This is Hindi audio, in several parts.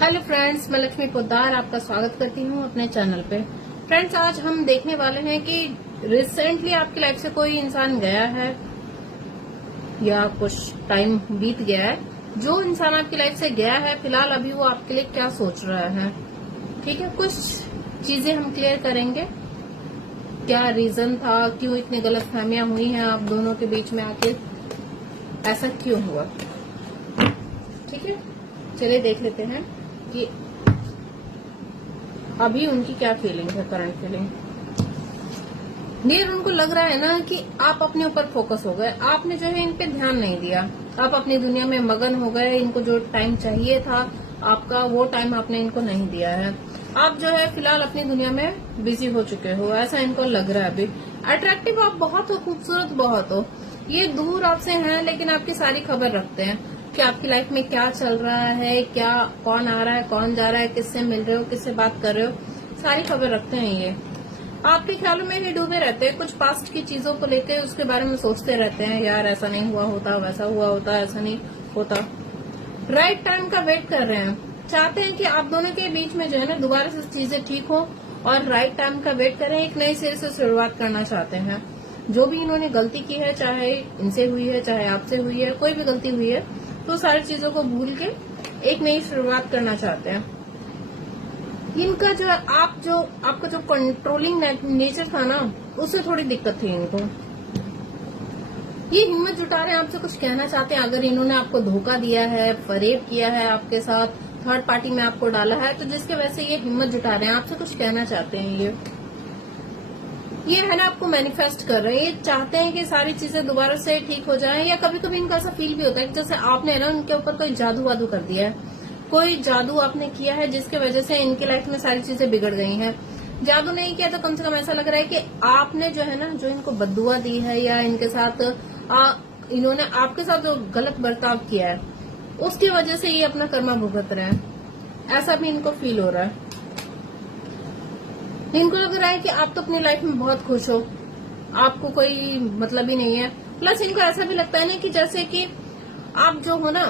हेलो फ्रेंड्स, मैं लक्ष्मी पोद्दार आपका स्वागत करती हूँ अपने चैनल पे। फ्रेंड्स, आज हम देखने वाले हैं कि रिसेंटली आपकी लाइफ से कोई इंसान गया है या कुछ टाइम बीत गया है। जो इंसान आपकी लाइफ से गया है, फिलहाल अभी वो आपके लिए क्या सोच रहा है। ठीक है, कुछ चीजें हम क्लियर करेंगे। क्या रीजन था, क्यों इतनी गलतफहमियां हुई हैं आप दोनों के बीच में, आखिर ऐसा क्यों हुआ। ठीक है, चलिए देख लेते हैं कि अभी उनकी क्या फीलिंग है, करंट फीलिंग। डियर, उनको लग रहा है ना कि आप अपने ऊपर फोकस हो गए, आपने जो है इन पे ध्यान नहीं दिया, आप अपनी दुनिया में मगन हो गए। इनको जो टाइम चाहिए था आपका, वो टाइम आपने इनको नहीं दिया है। आप जो है फिलहाल अपनी दुनिया में बिजी हो चुके हो, ऐसा इनको लग रहा है। अभी अट्रैक्टिव आप बहुत हो, खूबसूरत बहुत हो। ये दूर आपसे हैं लेकिन आपकी सारी खबर रखते हैं कि आपकी लाइफ में क्या चल रहा है, क्या कौन आ रहा है, कौन जा रहा है, किससे मिल रहे हो, किससे बात कर रहे हो, सारी खबर रखते हैं। ये आपके ख्यालों में ही डूबे रहते हैं। कुछ पास्ट की चीजों को लेकर उसके बारे में सोचते रहते हैं, यार ऐसा नहीं हुआ होता, वैसा हुआ होता, ऐसा नहीं होता। राइट टाइम का वेट कर रहे हैं, चाहते हैं कि आप दोनों के बीच में जो है ना दोबारा से चीजें ठीक हो और राइट टाइम का वेट करें। एक नई सिरे से शुरुआत करना चाहते हैं। जो भी इन्होंने गलती की है, चाहे इनसे हुई है, चाहे आपसे हुई है, कोई भी गलती हुई है, तो सारी चीजों को भूल के एक नई शुरुआत करना चाहते हैं। इनका जो आपका जो कंट्रोलिंग नेचर था ना, उससे थोड़ी दिक्कत थी इनको। ये हिम्मत जुटा रहे हैं, आपसे कुछ कहना चाहते हैं। अगर इन्होंने आपको धोखा दिया है, फरेब किया है आपके साथ, थर्ड पार्टी में आपको डाला है, तो जिसके वजह से ये हिम्मत जुटा रहे हैं, आपसे कुछ कहना चाहते हैं। ये है ना, आपको मैनिफेस्ट कर रहे हैं। ये चाहते हैं कि सारी चीजें दोबारा से ठीक हो जाएं, या कभी कभी इनका ऐसा फील भी होता है कि जैसे आपने ना उनके ऊपर कोई जादू वादू कर दिया है, कोई जादू आपने किया है जिसके वजह से इनकी लाइफ में सारी चीजें बिगड़ गई हैं। जादू नहीं किया तो कम से कम ऐसा लग रहा है कि आपने जो है ना, जो इनको बद्दुआ दी है या इनके साथ इन्होंने आपके साथ जो गलत बर्ताव किया है, उसकी वजह से ये अपना कर्मा भुगत रहे हैं। ऐसा भी इनको फील हो रहा है। इनको लग रहा है कि आप तो अपनी लाइफ में बहुत खुश हो, आपको कोई मतलब ही नहीं है। प्लस इनको ऐसा भी लगता है ना कि जैसे कि आप जो हो ना,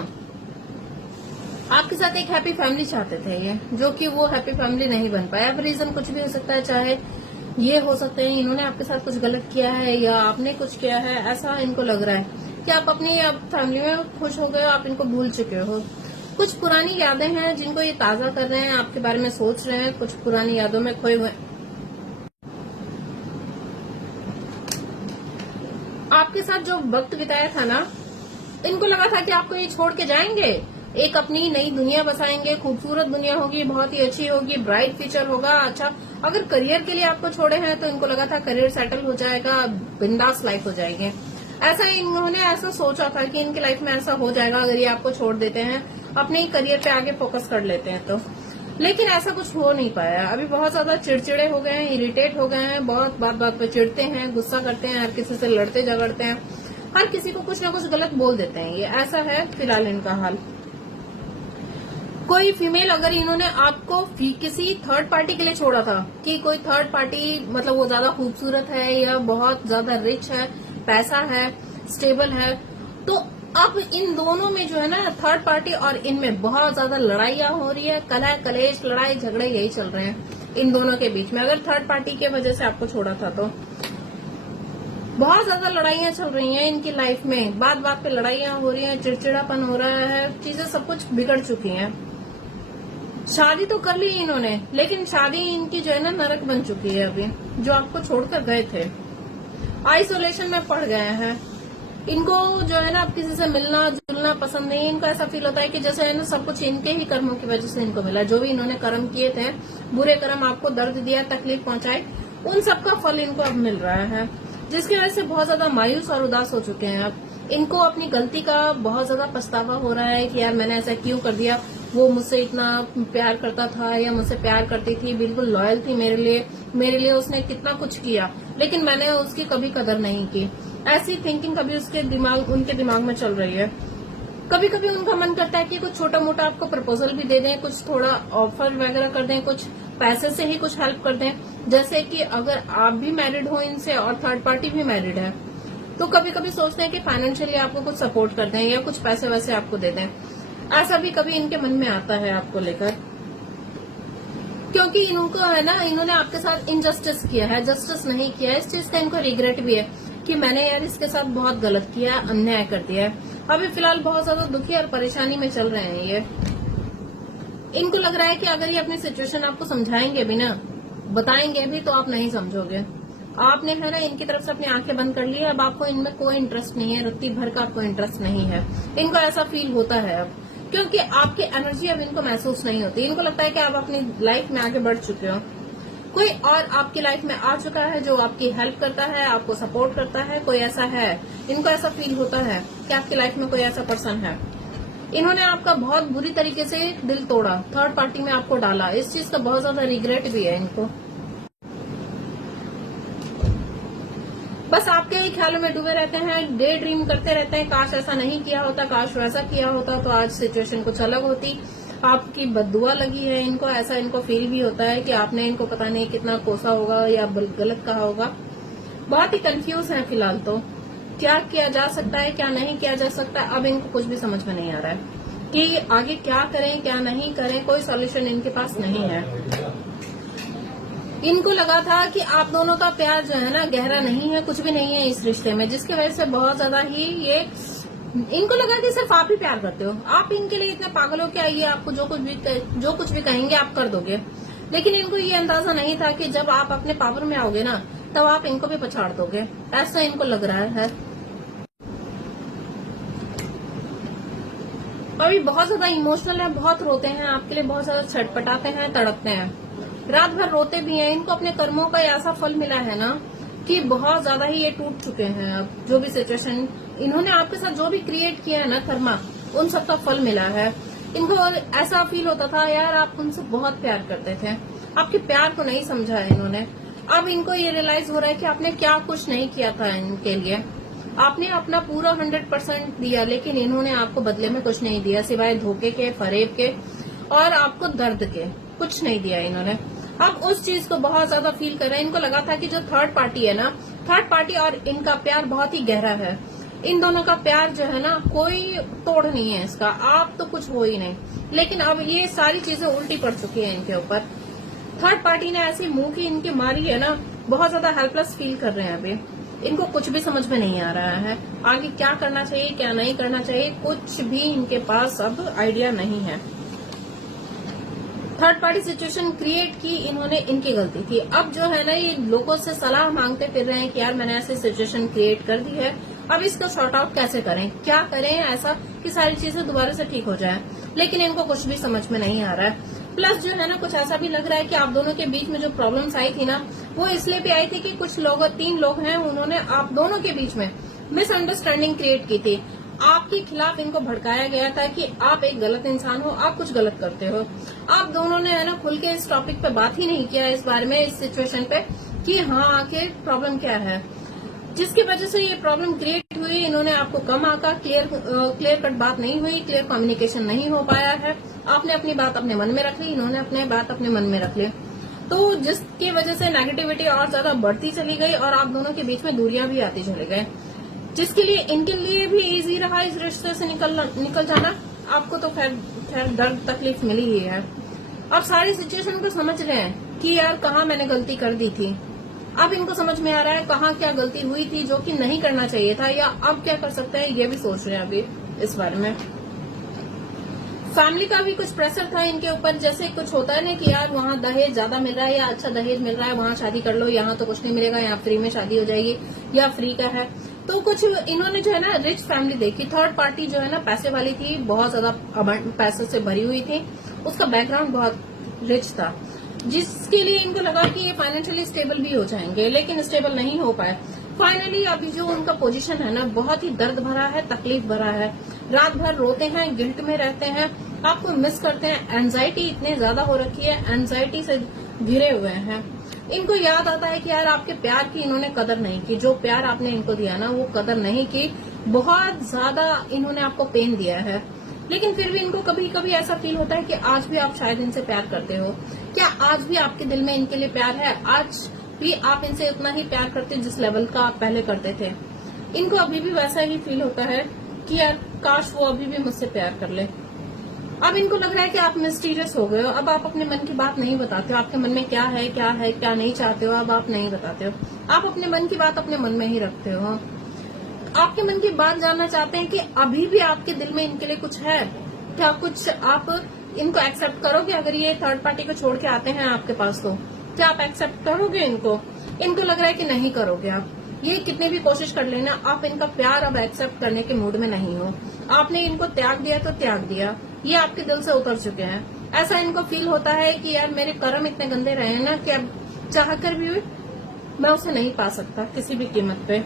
आपके साथ एक हैप्पी फैमिली चाहते थे ये, जो कि वो हैप्पी फैमिली नहीं बन पाया। अब रीजन कुछ भी हो सकता है, चाहे ये हो सकते हैं इन्होंने आपके साथ कुछ गलत किया है या आपने कुछ किया है। ऐसा इनको लग रहा है कि आप अपनी फैमिली में खुश हो गए, आप इनको भूल चुके हो। कुछ पुरानी यादें हैं जिनको ये ताजा कर रहे हैं, आपके बारे में सोच रहे हैं, कुछ पुरानी यादों में खोए हुए। आपके साथ जो वक्त बिताया था ना, इनको लगा था कि आपको ये छोड़ के जाएंगे, एक अपनी नई दुनिया बसाएंगे, खूबसूरत दुनिया होगी, बहुत ही अच्छी होगी, ब्राइट फ्यूचर होगा। अच्छा, अगर करियर के लिए आपको छोड़े हैं तो इनको लगा था करियर सेटल हो जाएगा, बिंदास लाइफ हो जाएगी। ऐसा इन्होंने ऐसा सोचा था कि इनकी लाइफ में ऐसा हो जाएगा अगर ये आपको छोड़ देते हैं, अपने ही करियर पे आगे फोकस कर लेते हैं तो। लेकिन ऐसा कुछ हो नहीं पाया। अभी बहुत ज्यादा चिड़चिड़े हो गए हैं, इरिटेट हो गए हैं, बहुत बात बात पे चिढ़ते हैं, गुस्सा करते हैं, हर किसी से लड़ते झगड़ते हैं, हर किसी को कुछ ना कुछ गलत बोल देते हैं। ये ऐसा है फिलहाल इनका हाल। कोई फीमेल, अगर इन्होंने आपको किसी थर्ड पार्टी के लिए छोड़ा था, कि कोई थर्ड पार्टी मतलब वो ज्यादा खूबसूरत है या बहुत ज्यादा रिच है, पैसा है, स्टेबल है, तो अब इन दोनों में जो है ना, थर्ड पार्टी और इनमें बहुत ज्यादा लड़ाइयां हो रही है, कलह कलेश, लड़ाई झगड़े यही चल रहे हैं इन दोनों के बीच में। अगर थर्ड पार्टी की वजह से आपको छोड़ा था तो बहुत ज्यादा लड़ाइयां चल रही हैं इनकी लाइफ में, बात बात पे लड़ाइयां हो रही हैं, चिड़चिड़ापन हो रहा है, चीजें सब कुछ बिगड़ चुकी हैं। शादी तो कर ली इन्होंने, लेकिन शादी इनकी जो है ना नरक बन चुकी है। अभी जो आपको छोड़कर गए थे, आइसोलेशन में पड़ गए हैं। इनको जो है ना अब किसी से मिलना जुलना पसंद नहीं। इनको ऐसा फील होता है कि जैसे है ना सब कुछ इनके ही कर्मों की वजह से इनको मिला। जो भी इन्होंने कर्म किए थे, बुरे कर्म, आपको दर्द दिया, तकलीफ पहुंचाई, उन सबका फल इनको अब मिल रहा है, जिसकी वजह से बहुत ज्यादा मायूस और उदास हो चुके हैं। अब इनको अपनी गलती का बहुत ज्यादा पछतावा हो रहा है कि यार मैंने ऐसा क्यों कर दिया। वो मुझसे इतना प्यार करता था या मुझसे प्यार करती थी, बिल्कुल लॉयल थी मेरे लिए उसने कितना कुछ किया, लेकिन मैंने उसकी कभी कदर नहीं की। ऐसी थिंकिंग कभी उनके दिमाग में चल रही है। कभी कभी उनका मन करता है कि कुछ छोटा मोटा आपको प्रपोजल भी दे दें, कुछ थोड़ा ऑफर वगैरह कर दें, कुछ पैसे से ही कुछ हेल्प कर दें। जैसे कि अगर आप भी मैरिड हो इनसे और थर्ड पार्टी भी मैरिड है, तो कभी कभी सोचते हैं कि फाइनेंशियली आपको कुछ सपोर्ट कर दें या कुछ पैसे वैसे आपको दे दें। ऐसा भी कभी इनके मन में आता है आपको लेकर, क्योंकि इनको है ना, इन्होंने आपके साथ इनजस्टिस किया है, जस्टिस नहीं किया है। इस चीज का इनको रिग्रेट भी है कि मैंने यार इसके साथ बहुत गलत किया है, अन्याय कर दिया है। अभी फिलहाल बहुत ज्यादा दुखी और परेशानी में चल रहे हैं ये। इनको लग रहा है कि अगर ये अपनी सिचुएशन आपको समझाएंगे भी ना, बताएंगे भी, तो आप नहीं समझोगे। आपने है ना इनकी तरफ से अपनी आंखें बंद कर ली है। अब आपको इनमें कोई इंटरेस्ट नहीं है, रत्ती भर का आपको इंटरेस्ट नहीं है। इनको ऐसा फील होता है अब, क्योंकि आपकी एनर्जी अब इनको महसूस नहीं होती। इनको लगता है कि आप अपनी लाइफ में आगे बढ़ चुके हो, कोई और आपकी लाइफ में आ चुका है जो आपकी हेल्प करता है, आपको सपोर्ट करता है, कोई ऐसा है। इनको ऐसा फील होता है कि आपकी लाइफ में कोई ऐसा पर्सन है। इन्होंने आपका बहुत बुरी तरीके से दिल तोड़ा, थर्ड पार्टी में आपको डाला। इस चीज का बहुत ज्यादा रिग्रेट भी है इनको। बस आपके ही ख्यालों में डूबे रहते हैं, डे ड्रीम करते रहते हैं, काश ऐसा नहीं किया होता, काश वैसा किया होता तो आज सिचुएशन कुछ अलग होती। आपकी बद्दुआ लगी है इनको, ऐसा इनको फील भी होता है कि आपने इनको पता नहीं कितना कोसा होगा या गलत कहा होगा। बहुत ही कंफ्यूज है फिलहाल। तो क्या किया जा सकता है, क्या नहीं किया जा सकता, अब इनको कुछ भी समझ में नहीं आ रहा है कि आगे क्या करें क्या नहीं करें। कोई सॉल्यूशन इनके पास नहीं है। इनको लगा था कि आप दोनों का प्यार जो है ना गहरा नहीं है, कुछ भी नहीं है इस रिश्ते में, जिसकी वजह से बहुत ज्यादा ही ये इनको लगा कि सिर्फ आप ही प्यार करते हो, आप इनके लिए इतने पागल हो क्या, ये आपको जो कुछ भी कहेंगे आप कर दोगे। लेकिन इनको ये अंदाजा नहीं था कि जब आप अपने पावर में आओगे ना, तब आप इनको भी पछाड़ दोगे। ऐसा इनको लग रहा है। अभी बहुत ज्यादा इमोशनल है, बहुत रोते हैं आपके लिए, बहुत ज्यादा छटपटाते हैं, तड़पते हैं, रात भर रोते भी हैं। इनको अपने कर्मों का ऐसा फल मिला है ना कि बहुत ज्यादा ही ये टूट चुके हैं। अब जो भी सिचुएशन इन्होंने आपके साथ जो भी क्रिएट किया है ना कर्मा, उन सब का फल मिला है। इनको ऐसा फील होता था यार आप उनसे बहुत प्यार करते थे, आपके प्यार को नहीं समझा है इन्होंने। अब इनको ये रियलाइज हो रहा है कि आपने क्या कुछ नहीं किया था इनके लिए। आपने अपना पूरा 100% दिया, लेकिन इन्होंने आपको बदले में कुछ नहीं दिया सिवाय धोखे के, फरेब के और आपको दर्द के। कुछ नहीं दिया इन्होंने। अब उस चीज को बहुत ज्यादा फील कर रहे हैं। इनको लगा था कि जो थर्ड पार्टी है ना, थर्ड पार्टी और इनका प्यार बहुत ही गहरा है। इन दोनों का प्यार जो है ना कोई तोड़ नहीं है इसका, आप तो कुछ हो ही नहीं। लेकिन अब ये सारी चीजें उल्टी पड़ चुकी है इनके ऊपर। थर्ड पार्टी ने ऐसी मुंह की इनकी मारी है ना, बहुत ज्यादा हेल्पलेस फील कर रहे हैं अभी। इनको कुछ भी समझ में नहीं आ रहा है आगे क्या करना चाहिए क्या नहीं करना चाहिए, कुछ भी इनके पास अब आइडिया नहीं है। थर्ड पार्टी सिचुएशन क्रिएट की इन्होंने, इनकी गलती थी। अब जो है ना ये लोगों से सलाह मांगते फिर रहे हैं कि यार मैंने ऐसी सिचुएशन क्रिएट कर दी है, अब इसको सॉर्ट आउट कैसे करें, क्या करें ऐसा कि सारी चीजें दोबारा से ठीक हो जाए। लेकिन इनको कुछ भी समझ में नहीं आ रहा है। प्लस जो है ना कुछ ऐसा भी लग रहा है कि आप दोनों के बीच में जो प्रॉब्लम्स आई थी ना, वो इसलिए भी आई थी कि कुछ लोग, 3 लोग हैं, उन्होंने आप दोनों के बीच में मिसअंडरस्टैंडिंग क्रिएट की थी। आपके खिलाफ इनको भड़काया गया था कि आप एक गलत इंसान हो, आप कुछ गलत करते हो। आप दोनों ने है ना खुल के इस टॉपिक पे बात ही नहीं किया, इस बारे में, इस सिचुएशन पे कि हाँ आखिर प्रॉब्लम क्या है, जिसकी वजह से ये प्रॉब्लम क्रिएट हुई। इन्होंने आपको कम आका, क्लियर कट बात नहीं हुई, क्लियर कम्युनिकेशन नहीं हो पाया है। आपने अपनी बात अपने मन में रख ली, इन्होंने अपनी बात अपने मन में रख ली, तो जिसकी वजह से नेगेटिविटी और ज्यादा बढ़ती चली गई और आप दोनों के बीच में दूरियां भी आती चली गई, जिसके लिए इनके लिए भी इजी रहा इस रिश्ते से निकल जाना। आपको तो खैर दर्द तकलीफ मिली ही है। अब सारी सिचुएशन को समझ रहे हैं कि यार कहाँ मैंने गलती कर दी थी। अब इनको समझ में आ रहा है कहाँ क्या गलती हुई थी जो कि नहीं करना चाहिए था, या अब क्या कर सकते हैं ये भी सोच रहे हैं अभी इस बारे में। फैमिली का भी कुछ प्रेशर था इनके ऊपर, जैसे कुछ होता है ना कि यार वहाँ दहेज ज्यादा मिल रहा है या अच्छा दहेज मिल रहा है, वहाँ शादी कर लो, यहाँ तो कुछ नहीं मिलेगा, यहाँ फ्री में शादी हो जाएगी या फ्री का है। तो कुछ इन्होंने जो है ना रिच फैमिली देखी। थर्ड पार्टी जो है ना पैसे वाली थी, बहुत ज्यादा पैसों से भरी हुई थी, उसका बैकग्राउंड बहुत रिच था, जिसके लिए इनको लगा कि ये फाइनेंशियली स्टेबल भी हो जाएंगे, लेकिन स्टेबल नहीं हो पाए। फाइनली अभी जो उनका पोजीशन है ना बहुत ही दर्द भरा है, तकलीफ भरा है। रात भर रोते हैं, गिल्ट में रहते हैं, आपको मिस करते हैं। एंजाइटी इतने ज्यादा हो रखी है, एंजाइटी से घिरे हुए हैं। इनको याद आता है कि यार आपके प्यार की इन्होंने कदर नहीं की, जो प्यार आपने इनको दिया ना वो कदर नहीं की, बहुत ज्यादा इन्होंने आपको पेन दिया है। लेकिन फिर भी इनको कभी कभी ऐसा फील होता है कि आज भी आप शायद इनसे प्यार करते हो। क्या आज भी आपके दिल में इनके लिए प्यार है? आज भी आप इनसे उतना ही प्यार करते जिस लेवल का आप पहले करते थे? इनको अभी भी वैसा ही फील होता है कि यार काश वो अभी भी मुझसे प्यार कर ले। अब इनको लग रहा है कि आप मिस्टीरियस हो गए हो, अब आप अपने मन की बात नहीं बताते हो, आपके मन में क्या है क्या नहीं चाहते हो, अब आप नहीं बताते हो, आप अपने मन की बात अपने मन में ही रखते हो। आपके मन की बात जानना चाहते हैं कि अभी भी आपके दिल में इनके लिए कुछ है क्या, कुछ आप इनको एक्सेप्ट करोगे? अगर ये थर्ड पार्टी को छोड़ के आते हैं आपके पास तो क्या आप एक्सेप्ट करोगे इनको? इनको लग रहा है कि नहीं करोगे आप। ये कितने भी कोशिश कर लेना, आप इनका प्यार अब एक्सेप्ट करने के मूड में नहीं हो। आपने इनको त्याग दिया तो त्याग दिया, ये आपके दिल से उतर चुके हैं। ऐसा इनको फील होता है कि यार मेरे कर्म इतने गंदे रहे हैं ना कि अब चाह कर भी मैं उसे नहीं पा सकता किसी भी कीमत पे।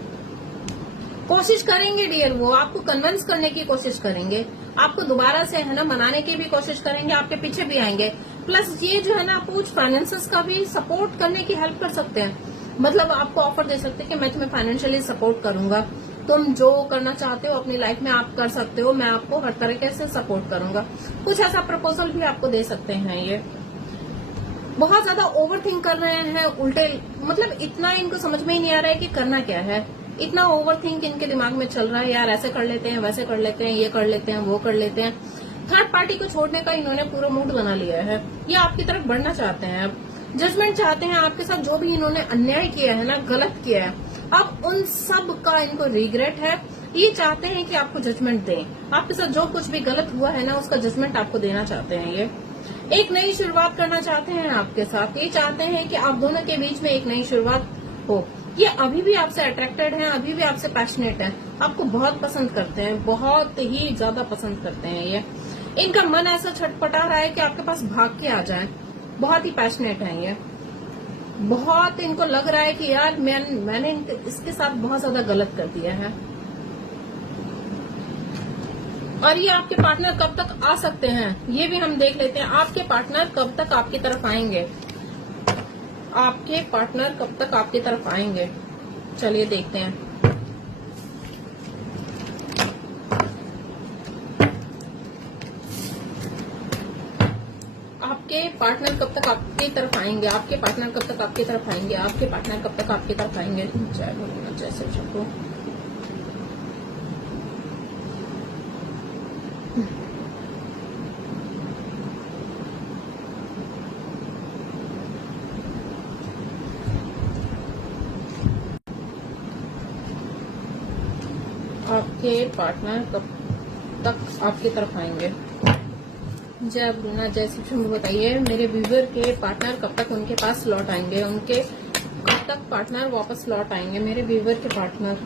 कोशिश करेंगे डियर, वो आपको कन्विंस करने की कोशिश करेंगे, आपको दोबारा से है ना मनाने की भी कोशिश करेंगे, आपके पीछे भी आएंगे। प्लस ये जो है ना आपको कुछ फाइनेंसेस का भी सपोर्ट करने की हेल्प कर सकते हैं, मतलब आपको ऑफर दे सकते हैं कि मैं तुम्हें फाइनेंशियली सपोर्ट करूंगा, तुम जो करना चाहते हो अपनी लाइफ में आप कर सकते हो, मैं आपको हर तरीके से सपोर्ट करूंगा। कुछ ऐसा प्रपोजल भी आपको दे सकते हैं। ये बहुत ज्यादा ओवर थिंक कर रहे हैं, उल्टे मतलब इतना इनको समझ में ही नहीं आ रहा है कि करना क्या है। इतना ओवर थिंक इनके दिमाग में चल रहा है, यार ऐसे कर लेते हैं, वैसे कर लेते हैं, ये कर लेते हैं, वो कर लेते हैं। थर्ड पार्टी को छोड़ने का इन्होंने पूरा मूड बना लिया है, ये आपकी तरफ बढ़ना चाहते हैं, अब जजमेंट चाहते हैं आपके साथ। जो भी इन्होंने अन्याय किया है ना, गलत किया है, अब उन सब का इनको रिग्रेट है। ये चाहते हैं कि आपको जजमेंट दें, आपके साथ जो कुछ भी गलत हुआ है ना उसका जजमेंट आपको देना चाहते हैं। ये एक नई शुरुआत करना चाहते हैं आपके साथ, ये चाहते हैं कि आप दोनों के बीच में एक नई शुरुआत हो। ये अभी भी आपसे अट्रैक्टेड हैं, अभी भी आपसे पैशनेट हैं, आपको बहुत पसंद करते हैं, बहुत ही ज्यादा पसंद करते हैं। ये इनका मन ऐसा छटपटा रहा है कि आपके पास भाग के आ जाए, बहुत ही पैशनेट है ये। बहुत इनको लग रहा है कि यार मैंने इसके साथ बहुत ज्यादा गलत कर दिया है। और ये आपके पार्टनर कब तक आ सकते हैं ये भी हम देख लेते हैं। आपके पार्टनर कब तक आपकी तरफ आएंगे, आपके पार्टनर कब तक आपकी तरफ आएंगे, चलिए देखते हैं। आपके पार्टनर कब तक आपकी तरफ आएंगे, आपके पार्टनर कब तक आपकी तरफ आएंगे, आपके पार्टनर कब तक आपकी तरफ आएंगे। जय भगवान, जय शिव शंभू। आपके पार्टनर कब तक आपकी तरफ आएंगे। जय ब्रूना, जय शिव शंभू। बताइए मेरे व्यूवर के पार्टनर कब तक उनके पास लौट आएंगे, उनके कब तक पार्टनर वापस लौट आएंगे, मेरे व्यूवर के पार्टनर।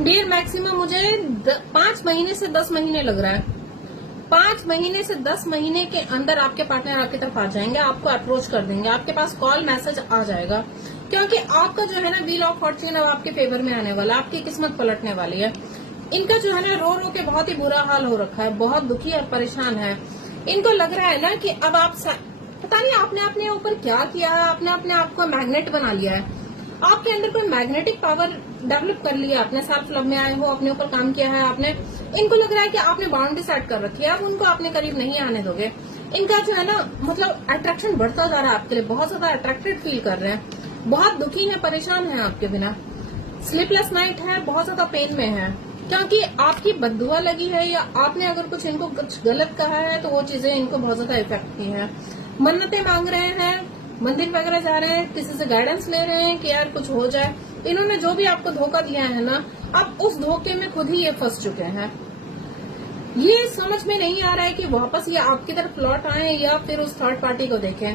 डियर मैक्सिमम मुझे 5 महीने से 10 महीने लग रहा है, 5 महीने से 10 महीने के अंदर आपके पार्टनर आपकी तरफ आ जाएंगे, आपको अप्रोच कर देंगे, आपके पास कॉल मैसेज आ जाएगा, क्योंकि आपका जो है ना व्हील ऑफ फॉर्च्यून अब आपके फेवर में आने वाला, आपकी किस्मत पलटने वाली है। इनका जो है ना रो रो के बहुत ही बुरा हाल हो रखा है, बहुत दुखी और परेशान है। इनको लग रहा है ना कि अब आप पता नहीं आपने अपने ऊपर क्या किया है, आपने अपने आप को मैग्नेट बना लिया है, आपके अंदर कोई मैग्नेटिक पावर डेवलप कर लिया, आपने सेल्फ लव में आए हो, अपने ऊपर काम किया है आपने। इनको लग रहा है कि आपने बाउंड्री सेट कर रखी है, अब उनको अपने करीब नहीं आने दोगे। इनका जो है ना मतलब अट्रैक्शन बढ़ता जा रहा है आपके लिए, बहुत ज्यादा अट्रैक्टेड फील कर रहे हैं, बहुत दुखी है, परेशान है आपके बिना, स्लीपलेस नाइट है, बहुत ज्यादा पेन में है, क्योंकि आपकी बद्दुआ लगी है या आपने अगर कुछ इनको कुछ गलत कहा है तो वो चीजें इनको बहुत ज्यादा इफेक्ट की है। मन्नतें मांग रहे हैं, मंदिर वगैरह जा रहे हैं, किसी से गाइडेंस ले रहे हैं कि यार कुछ हो जाए। इन्होंने जो भी आपको धोखा दिया है ना, अब उस धोखे में खुद ही ये फंस चुके हैं। ये समझ में नहीं आ रहा है कि वापस ये आपकी तरफ लौट आए या फिर उस थर्ड पार्टी को देखें।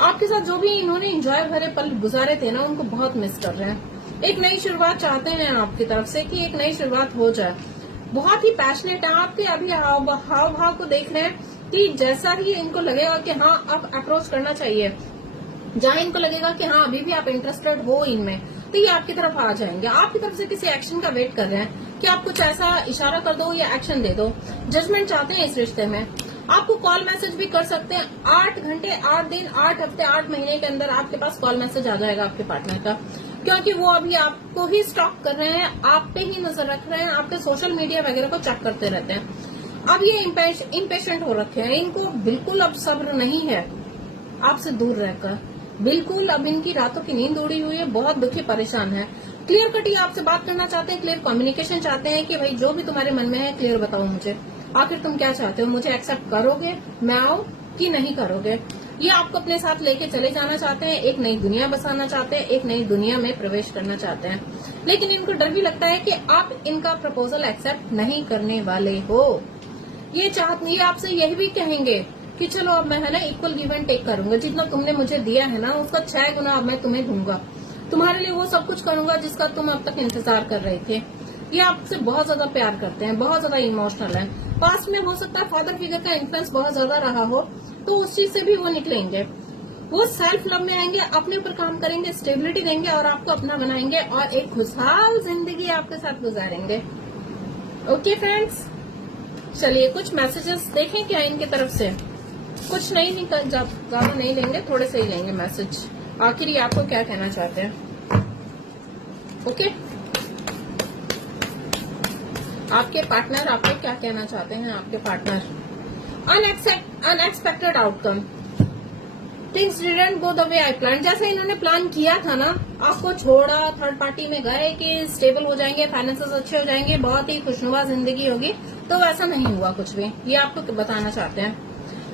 आपके साथ जो भी इन्होंने एंजॉय भरे पल गुजारे थे ना, उनको बहुत मिस कर रहे हैं। एक नई शुरुआत चाहते हैं आपकी तरफ से कि एक नई शुरुआत हो जाए। बहुत ही पैशनेट है, आपके अभी हाव भाव को देख रहे हैं कि जैसा ही इनको लगेगा कि हाँ अब अप्रोच करना चाहिए, जहाँ इनको लगेगा कि हाँ अभी भी आप इंटरेस्टेड हो इनमें, तो ये आपकी तरफ आ जाएंगे। आपकी तरफ से किसी एक्शन का वेट कर रहे हैं कि आप कुछ ऐसा इशारा कर दो या एक्शन दे दो। जजमेंट चाहते हैं इस रिश्ते में। आपको कॉल मैसेज भी कर सकते हैं, 8 घंटे 8 दिन 8 हफ्ते 8 महीने के अंदर आपके पास कॉल मैसेज आ जाएगा आपके पार्टनर का, क्योंकि वो अभी आपको ही स्टॉक कर रहे हैं, आप पे ही नजर रख रहे हैं, आपके सोशल मीडिया वगैरह को चेक करते रहते हैं। अब ये इम्पेशेंट हो रखे हैं, इनको बिल्कुल अब सब्र नहीं है आपसे दूर रहकर, बिल्कुल अब इनकी रातों की नींद उड़ी हुई है, बहुत दुखी परेशान है। क्लियर कट ये आपसे बात करना चाहते हैं, क्लियर कम्युनिकेशन चाहते हैं कि भाई जो भी तुम्हारे मन में है क्लियर बताओ मुझे, आखिर तुम क्या चाहते हो, मुझे एक्सेप्ट करोगे मैं आऊं कि नहीं करोगे। ये आपको अपने साथ लेके चले जाना चाहते हैं, एक नई दुनिया बसाना चाहते हैं, एक नई दुनिया में प्रवेश करना चाहते हैं, लेकिन इनको डर भी लगता है कि आप इनका प्रपोजल एक्सेप्ट नहीं करने वाले हो। ये आपसे यही भी कहेंगे कि चलो अब मैं है ना इक्वल गिव एंड टेक करूंगा, जितना तुमने मुझे दिया है ना उसका 6 गुना अब मैं तुम्हें दूंगा, तुम्हारे लिए वो सब कुछ करूंगा जिसका तुम अब तक इंतजार कर रहे थे। ये आपसे बहुत ज्यादा प्यार करते हैं, बहुत ज्यादा इमोशनल है। पास्ट में हो सकता है फादर फिगर का इन्फ्लुएंस बहुत ज्यादा रहा हो, तो उस चीज से भी वो निकलेंगे, वो सेल्फ लव में आएंगे, अपने ऊपर काम करेंगे, स्टेबिलिटी देंगे और आपको अपना बनाएंगे और एक खुशहाल जिंदगी आपके साथ गुजारेंगे। ओके फ्रेंड्स, चलिए कुछ मैसेजेस देखें क्या इनकी तरफ से। कुछ नहीं ज्यादा नहीं लेंगे, थोड़े से ही लेंगे मैसेज, आखिर ये आपको क्या कहना चाहते हैं। ओके, आपके पार्टनर आपको क्या कहना चाहते हैं, आपके partner. Unexpected outcome, things didn't go the way I plan. जैसे इन्होंने प्लान किया था ना, आपको छोड़ा, थर्ड पार्टी में गए कि स्टेबल हो जाएंगे, फाइनेंसेस अच्छे हो जाएंगे, बहुत ही खुशनुमा जिंदगी होगी, तो वैसा नहीं हुआ कुछ भी, ये आपको बताना चाहते हैं।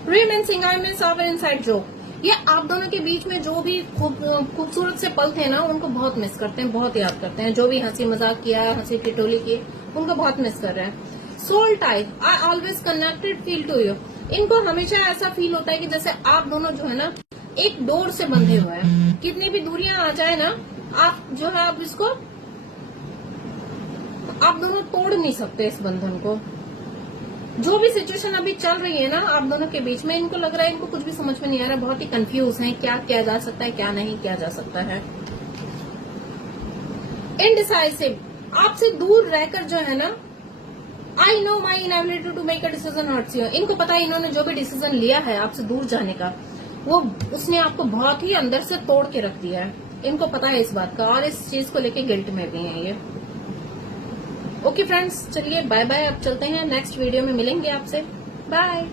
Reminiscing I miss our inside joke, ये आप दोनों के बीच में जो भी खूबसूरत से पल थे ना उनको बहुत मिस करते हैं, बहुत याद करते हैं, जो भी हंसी मजाक किया, हंसी टिटोली की, उनको बहुत मिस कर रहे हैं। Soul type, I always connected feel to you, इनको हमेशा ऐसा फील होता है कि जैसे आप दोनों जो है ना एक डोर से बंधे हुए हैं, कितनी भी दूरियां आ जाए ना, आप जो है आप इसको आप दोनों तोड़ नहीं सकते इस बंधन को। जो भी सिचुएशन अभी चल रही है ना आप दोनों के बीच में, इनको लग रहा है इनको कुछ भी समझ में नहीं आ रहा, बहुत ही कंफ्यूज हैं, क्या किया जा सकता है क्या नहीं किया जा सकता है। इनडिसाइसिव, आपसे दूर रहकर जो है ना, I know my inability to make a decision hurts you, इनको पता है इन्होंने जो भी डिसीजन लिया है आपसे दूर जाने का, वो उसने आपको बहुत ही अंदर से तोड़ के रख दिया है, इनको पता है इस बात का और इस चीज को लेके गिल्ट में भी है ये। ओके फ्रेंड्स, चलिए बाय बाय, अब चलते हैं, नेक्स्ट वीडियो में मिलेंगे आपसे, बाय।